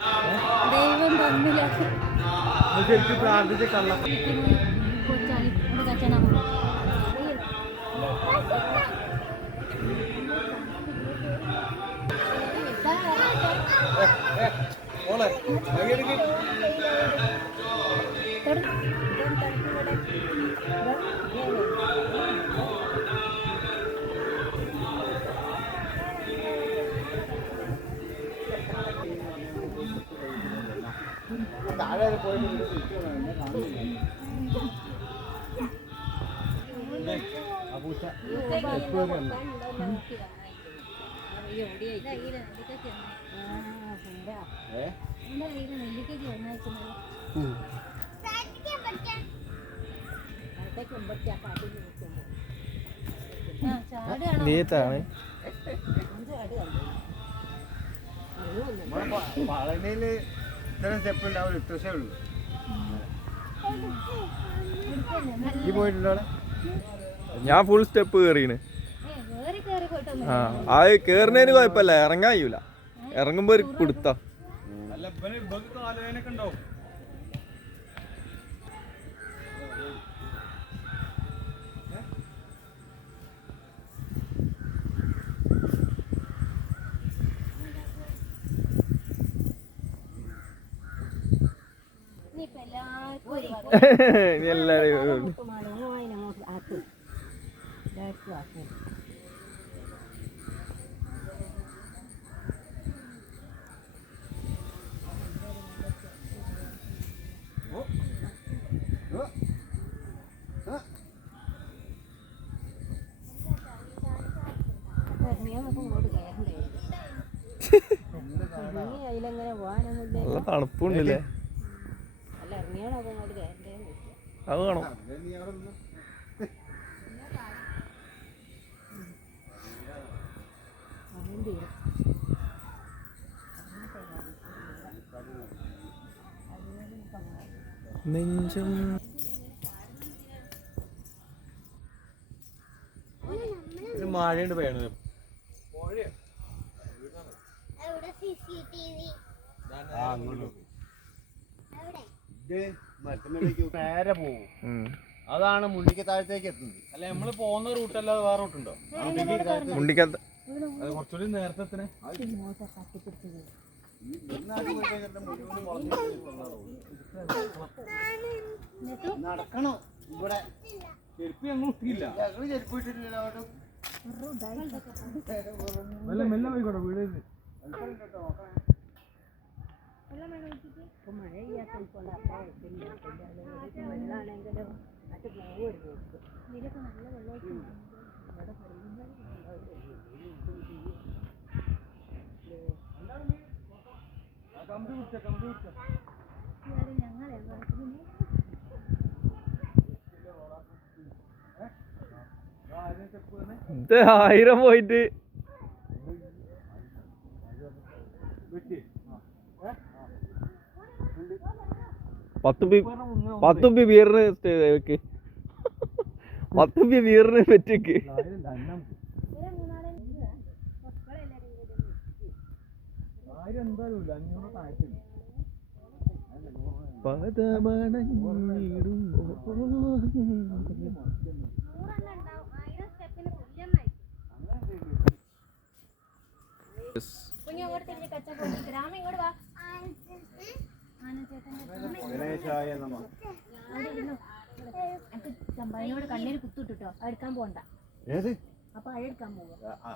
ദൈവം തന്നില്ല ശരിക്കും പ്രാർത്ഥിച്ച് കള്ളം കൊച്ചാളി ഇവിടെ കച്ചണം താഴെ പോയിട്ട് നീത്താണ് പളനിയില് ഇത്രയും സ്റ്റെപ്പ് ഉണ്ടാവും ഇത്രേ ഉള്ളൂ. ഈ പോയിട്ടുണ്ടോ? ഞാൻ ഫുൾ സ്റ്റെപ്പ് കേറീണ്. അത് കേറുന്നതിന് കുഴപ്പമില്ല, ഇറങ്ങാൻ കഴിയൂല. ഇറങ്ങുമ്പോ ഒരു പിടുത്ത. എല്ലാരും നല്ല തണുപ്പുണ്ടല്ലേ. അത് കാണാം. നെഞ്ചും മഴയുണ്ട് പേണത്. നേരെ പോവും. അതാണ് മുണ്ടിക്ക് താഴത്തേക്ക് എത്തുന്നത്. അല്ല നമ്മള് പോകുന്ന റൂട്ടല്ലാതെ വേറെ റൂട്ടുണ്ടോ? മുണ്ടിക്കത്ത് അത് കുറച്ചുകൂടി നേരത്തെ നടക്കണോ ഇവിടെ? ചെരുപ്പ് ഞങ്ങൾ ഇട്ടില്ല. ചെരുപ്പ് ഇട്ടിട്ടില്ല. മെല്ലെ മെല്ലെ പോയിക്കോട്ടെ വീട്. വെള്ളാണെങ്കിലും അത് പോകുമായിരുന്നു. ഇതിലൊക്കെ നല്ല വെള്ളം ഞങ്ങളെ ഇത് 1000 പോയിട്ട് പത്തുപ്പി ബീറിന് വെക്ക്. 10 ബീറിന് പറ്റിക്ക്. ചമ്പാനോട് കണ്ണീര് കുത്തിട്ടോ എടുക്കാൻ പോണ്ട. ഏത് അപ്പൊ അതെടുക്കാൻ പോവാ.